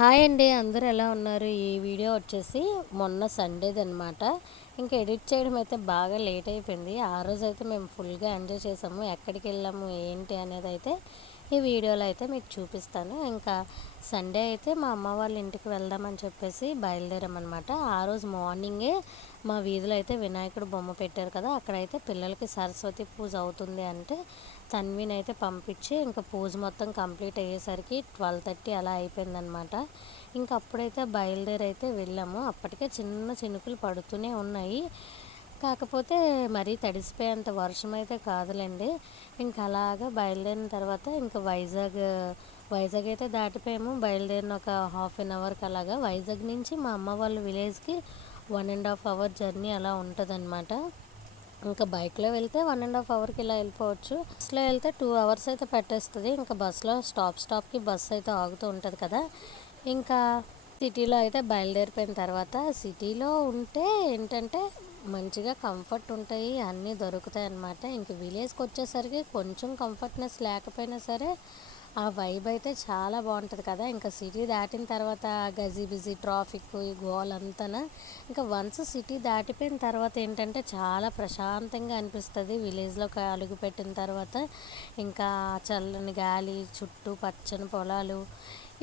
Hi అండి, అందరూ ఎలా ఉన్నారు? ఈ వీడియో వచ్చేసి మొన్న సండేది అనమాట. ఇంకా ఎడిట్ చేయడం అయితే బాగా లేట్ అయిపోయింది. ఆ రోజు అయితే మేము ఫుల్గా ఎంజాయ్ చేసాము. ఎక్కడికి వెళ్ళాము ఏంటి అనేది అయితే ఈ వీడియోలో అయితే మీకు చూపిస్తాను. ఇంకా సండే అయితే మా అమ్మ వాళ్ళ ఇంటికి వెళ్దామని చెప్పేసి బయలుదేరామన్నమాట. ఆ రోజు మార్నింగే మా వీధిలో అయితే వినాయకుడు బొమ్మ పెట్టారు కదా, అక్కడైతే పిల్లలకి సరస్వతి పూజ అవుతుంది అంటే తన్విని అయితే పంపించి ఇంకా పూజ మొత్తం కంప్లీట్ అయ్యేసరికి 12:30 అలా అయిపోయిందనమాట. ఇంకా అప్పుడైతే బయలుదేరి అయితే వెళ్ళాము. అప్పటికే చిన్న చినుకులు పడుతూనే ఉన్నాయి. కాకపోతే మరీ తడిసిపోయేంత వర్షం అయితే కాదులేండి. ఇంకా అలాగా బయలుదేరిన తర్వాత ఇంకా వైజాగ్ అయితే దాటిపోయాము. బయలుదేరిన ఒక హాఫ్ అన్ అవర్కి అలాగా వైజాగ్ నుంచి మా అమ్మ వాళ్ళ విలేజ్కి 1.5 అవర్ జర్నీ అలా ఉంటుందన్నమాట. ఇంకా బైక్లో వెళ్తే 1.5 అవర్కి ఇలా వెళ్ళిపోవచ్చు. బస్లో వెళ్తే 2 అవర్స్ అయితే పట్టేస్తుంది. ఇంకా బస్సులో స్టాప్కి బస్సు అయితే ఆగుతూ ఉంటుంది కదా. ఇంకా సిటీలో అయితే బయలుదేరిపోయిన తర్వాత సిటీలో ఉంటే ఏంటంటే మంచిగా కంఫర్ట్ ఉంటాయి, అన్నీ దొరుకుతాయి అన్నమాట. ఇంక విలేజ్కి వచ్చేసరికి కొంచెం కంఫర్ట్నెస్ లేకపోయినా సరే ఆ వైబ్ అయితే చాలా బాగుంటుంది కదా. ఇంకా సిటీ దాటిన తర్వాత బిజీ ట్రాఫిక్ ఈ గోలంతా ఇంకా వన్స్ సిటీ దాటిపోయిన తర్వాత ఏంటంటే చాలా ప్రశాంతంగా అనిపిస్తుంది. విలేజ్లోకి అడుగు పెట్టిన తర్వాత ఇంకా చల్లని గాలి, చుట్టూ పచ్చని పొలాలు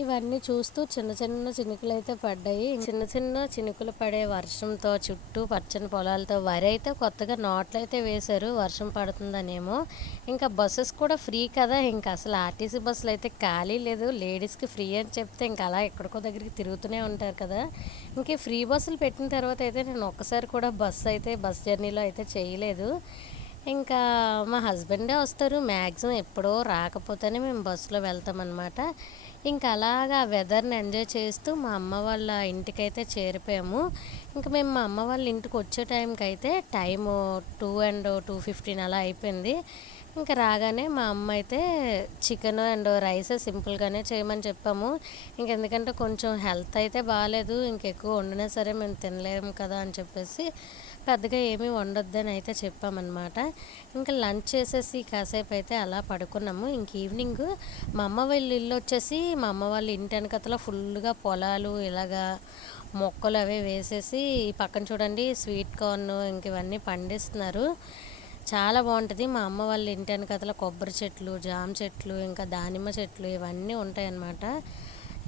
ఇవన్నీ చూస్తూ చిన్న చిన్న చినుకులు అయితే పడ్డాయి. చిన్న చిన్న చినుకులు పడే వర్షంతో చుట్టూ పచ్చని పొలాలతో వరి అయితే కొత్తగా నాట్లు అయితే వేశారు, వర్షం పడుతుందనేమో. ఇంకా బస్సెస్ కూడా ఫ్రీ కదా, ఇంకా అసలు ఆర్టీసీ బస్సులు అయితే ఖాళీ లేదు. లేడీస్కి ఫ్రీ అని చెప్తే ఇంకా అలా ఎక్కడికో దగ్గరికి తిరుగుతూనే ఉంటారు కదా. ఇంక ఫ్రీ బస్సులు పెట్టిన తర్వాత అయితే నేను ఒక్కసారి కూడా బస్ జర్నీలో అయితే చేయలేదు. ఇంకా మా హస్బెండే వస్తారు మ్యాక్సిమం, ఎప్పుడో రాకపోతేనే మేము బస్సులో వెళ్తామన్నమాట. ఇంకా అలాగా వెదర్ని ఎంజాయ్ చేస్తూ మా అమ్మ వాళ్ళ ఇంటికైతే చేరిపోయాము. ఇంకా మేము మా అమ్మ వాళ్ళ ఇంటికి వచ్చే టైంకి అయితే టైము 2:15 అలా అయిపోయింది. ఇంకా రాగానే మా అమ్మ అయితే చికెన్ అండ్ రైస్ సింపుల్గానే చేయమని చెప్పాము. ఇంకెందుకంటే కొంచెం హెల్త్ అయితే బాగాలేదు, ఇంకెక్కువ వండినా సరే మేము తినలేము కదా అని చెప్పేసి పెద్దగా ఏమీ వండొద్దని అయితే చెప్పామన్నమాట. ఇంకా లంచ్ చేసేసి కాసేపు అయితే అలా పడుకున్నాము. ఇంక ఈవినింగ్ మా అమ్మ వాళ్ళ ఇల్లు వచ్చేసి మా అమ్మ వాళ్ళ ఇంటి వెనకతల ఫుల్గా పొలాలు ఇలాగా మొక్కలు అవి వేసేసి ఈ పక్కన చూడండి స్వీట్ కార్న్ ఇంక ఇవన్నీ పండిస్తున్నారు. చాలా బాగుంటుంది. మా అమ్మ వాళ్ళ ఇంటి వెనకతల కొబ్బరి చెట్లు, జామ చెట్లు, ఇంకా దానిమ్మ చెట్లు ఇవన్నీ ఉంటాయి అన్నమాట.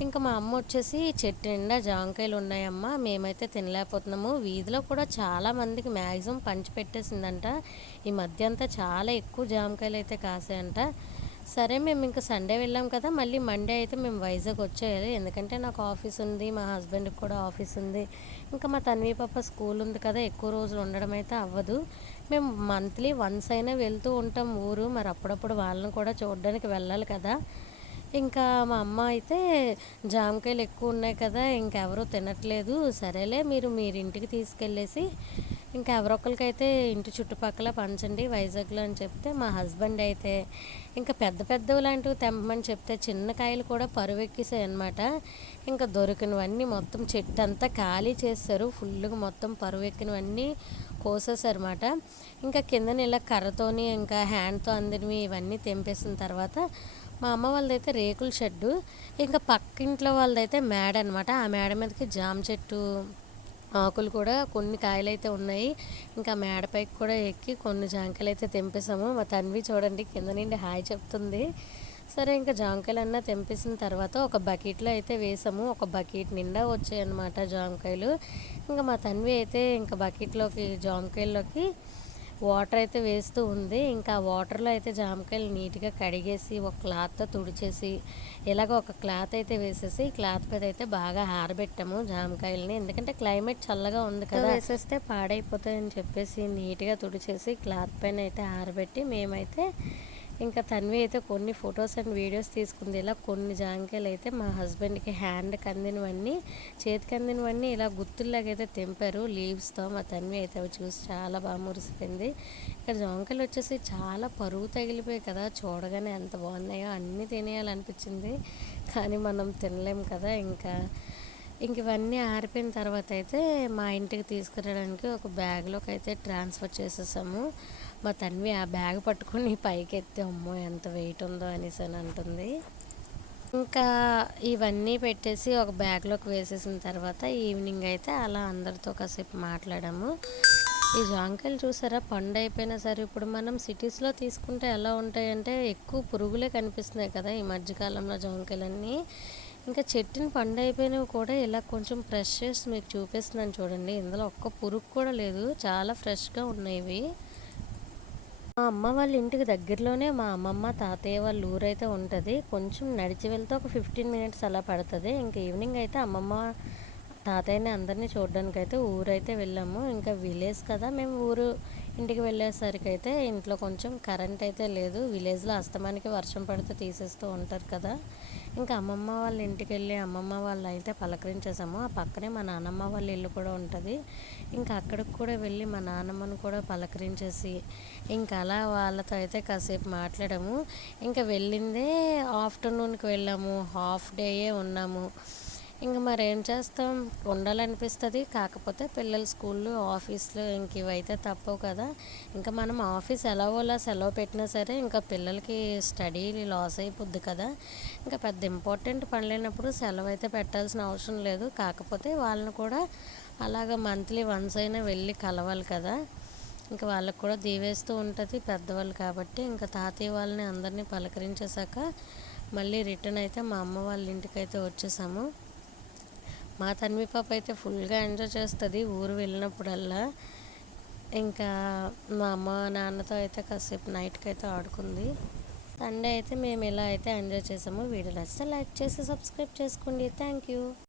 ఇంకా మా అమ్మ వచ్చేసి చెట్టు నిండా జామకాయలు ఉన్నాయమ్మ, మేమైతే తినలేకపోతున్నాము. వీధిలో కూడా చాలా మందికి మ్యాక్సిమం పంచి పెట్టేసిందంట. ఈ మధ్య అంతా చాలా ఎక్కువ జామకాయలు అయితే కాసాయంట. సరే మేము ఇంకా సండే వెళ్ళాం కదా, మళ్ళీ మండే అయితే మేము వైజాగ్ వచ్చేయాలి. ఎందుకంటే నాకు ఆఫీస్ ఉంది, మా హస్బెండ్కి కూడా ఆఫీస్ ఉంది, ఇంకా మా తన్వి పాప స్కూల్ ఉంది కదా, ఎక్కువ రోజులు ఉండడం అయితే అవ్వదు. మేము మంత్లీ వన్స్ అయినా వెళ్తూ ఉంటాం ఊరు, మరి అప్పుడప్పుడు వాళ్ళని కూడా చూడడానికి వెళ్ళాలి కదా. ఇంకా మా అమ్మ అయితే జామకాయలు ఎక్కువ ఉన్నాయి కదా, ఇంకెవరూ తినట్లేదు, సరేలే మీరు ఇంటికి తీసుకెళ్ళేసి ఇంకా ఎవరొక్కరికైతే ఇంటి చుట్టుపక్కల పంచండి వైజాగ్లో అని చెప్తే మా హస్బెండ్ అయితే ఇంకా పెద్ద పెద్దవి లాంటివి తెమ్మని చెప్తే చిన్న కాయలు కూడా పరువెక్కేసాయి అనమాట. ఇంకా దొరికినవన్నీ మొత్తం చెట్టు అంతా ఖాళీ చేస్తారు, ఫుల్గా మొత్తం పరువెక్కినవన్నీ కోసేసారన్నమాట. ఇంకా కిందన ఇలా కర్రతోని ఇంకా హ్యాండ్తో అందినవి ఇవన్నీ తెంపేసిన తర్వాత మా అమ్మ వాళ్ళదైతే రేకుల షెడ్డు, ఇంకా పక్కింట్లో వాళ్ళదైతే మేడ అనమాట. ఆ మేడ మీదకి జామ చెట్టు ఆకులు కూడా కొన్ని కాయలు అయితే ఉన్నాయి. ఇంకా మేడపైకి కూడా ఎక్కి కొన్ని జాంకాయలు అయితే తెంపేసాము. మా తన్వి చూడండి కింద నుండి హాయ్ చెప్తుంది. సరే ఇంకా జాంకాయలన్నా తెంపేసిన తర్వాత ఒక బకెట్లో అయితే వేసాము. ఒక బకెట్ నిండా వచ్చాయన్నమాట జాంకాయలు. ఇంకా మా తన్వి అయితే ఇంకా బకెట్లోకి జామకాయల్లోకి వాటర్ అయితే వేస్తూ ఉంది. ఇంకా ఆ వాటర్లో అయితే జామకాయలు నీట్గా కడిగేసి ఒక క్లాత్తో తుడిచేసి ఇలాగ ఒక క్లాత్ అయితే వేసేసి క్లాత్ మీద అయితే బాగా ఆరబెట్టాము జామకాయలని. ఎందుకంటే క్లైమేట్ చల్లగా ఉంది కదా, వేసేస్తే పాడైపోతాయని చెప్పేసి నీట్గా తుడిచేసి క్లాత్ పైన అయితే ఆరబెట్టి మేమైతే ఇంకా తన్వి అయితే కొన్ని ఫొటోస్ అండ్ వీడియోస్ తీసుకుంది. ఇలా కొన్ని జాంకాయలు అయితే మా హస్బెండ్కి హ్యాండ్కి అందినవన్నీ, చేతికి అందినవన్నీ ఇలా గుత్తుల్లాగైతే తెంపారు లీవ్స్తో. మా తన్వి అయితే అవి చూసి చాలా బాగా మురిసిపోయింది. ఇక్కడ జాంకాయలు వచ్చేసి చాలా పరుగు తగిలిపోయాయి కదా, చూడగానే ఎంత బాగున్నాయో, అన్నీ తినేయాలనిపించింది కానీ మనం తినలేం కదా. ఇంక ఇవన్నీ ఆరిపోయిన తర్వాత అయితే మా ఇంటికి తీసుకురావడానికి ఒక బ్యాగ్లోకి అయితే ట్రాన్స్ఫర్ చేసేసాము. మా తన్వి ఆ బ్యాగ్ పట్టుకొని పైకి ఎత్తే అమ్మో ఎంత వెయిట్ ఉందో అనేసి అని అంటుంది. ఇంకా ఇవన్నీ పెట్టేసి ఒక బ్యాగ్లోకి వేసేసిన తర్వాత ఈవినింగ్ అయితే అలా అందరితో కాసేపు మాట్లాడాము. ఈ జాంకాయలు చూసారా, పండు అయిపోయినా సరే ఇప్పుడు మనం సిటీస్లో తీసుకుంటే ఎలా ఉంటాయంటే ఎక్కువ పురుగులే కనిపిస్తున్నాయి కదా ఈ మధ్యకాలంలో జాంకాయలన్నీ. ఇంకా చెట్టుని పండు అయిపోయినవి కూడా ఇలా కొంచెం ఫ్రెష్ చేసి మీకు చూపిస్తున్నాను చూడండి. ఇందులో ఒక్క పురుగు కూడా లేదు, చాలా ఫ్రెష్గా ఉన్నాయి ఇవి. మా అమ్మ వాళ్ళ ఇంటికి దగ్గరలోనే మా అమ్మమ్మ తాతయ్య వాళ్ళ ఊరైతే ఉంటుంది. కొంచెం నడిచి వెళ్తే ఒక 15 మినిట్స్ అలా పడుతుంది. ఇంకా ఈవినింగ్ అయితే అమ్మమ్మ తాతయ్యని అందరినీ చూడడానికి అయితే ఊరైతే వెళ్ళాము. ఇంకా విలేజ్ కదా, మేము ఊరు ఇంటికి వెళ్ళేసరికి అయితే ఇంట్లో కొంచెం కరెంట్ అయితే లేదు. విలేజ్లో అస్తమానికి వర్షం పడితే తీసేస్తూ ఉంటారు కదా. ఇంకా అమ్మమ్మ వాళ్ళ ఇంటికి వెళ్ళి అమ్మమ్మ వాళ్ళు అయితే పలకరించేసాము. ఆ పక్కనే మా నాన్నమ్మ వాళ్ళ ఇల్లు కూడా ఉంటుంది. ఇంకా అక్కడికి కూడా వెళ్ళి మా నాన్నమ్మను కూడా పలకరించేసి ఇంకా అలా వాళ్ళతో అయితే కాసేపు మాట్లాడాము. ఇంకా వెళ్ళిందే ఆఫ్టర్నూన్కి వెళ్ళాము, హాఫ్ డేయే ఉన్నాము. ఇంక మరేం చేస్తాం, ఉండాలనిపిస్తుంది. కాకపోతే పిల్లల స్కూళ్ళు ఆఫీసులు ఇంక ఇవైతే తప్పవు కదా. ఇంకా మనం ఆఫీస్ ఎలాగోలా సెలవు పెట్టినా సరే ఇంకా పిల్లలకి స్టడీ లాస్ అయిపోద్ది కదా. ఇంకా పెద్ద ఇంపార్టెంట్ పని లేనప్పుడు సెలవు అయితే పెట్టాల్సిన అవసరం లేదు. కాకపోతే వాళ్ళని కూడా అలాగ మంత్లీ వన్స్ అయినా వెళ్ళి కలవాలి కదా. ఇంకా వాళ్ళకు కూడా దీవేస్తూ ఉంటుంది పెద్దవాళ్ళు కాబట్టి. ఇంకా తాతయ్య వాళ్ళని అందరినీ పలకరించేశాక మళ్ళీ రిటర్న్ అయితే మా అమ్మ వాళ్ళ ఇంటికి అయితే వచ్చేసాము. మా తన్వి పాప అయితే ఫుల్గా ఎంజాయ్ చేస్తుంది ఊరు వెళ్ళినప్పుడల్లా. ఇంకా మా అమ్మ నాన్నతో అయితే కాసేపు నైట్కి అయితే ఆడుకుంది. సండే అయితే మేము ఇలా అయితే ఎంజాయ్ చేసాము. వీడియో నచ్చితే లైక్ చేసి సబ్స్క్రైబ్ చేసుకోండి. Thank you.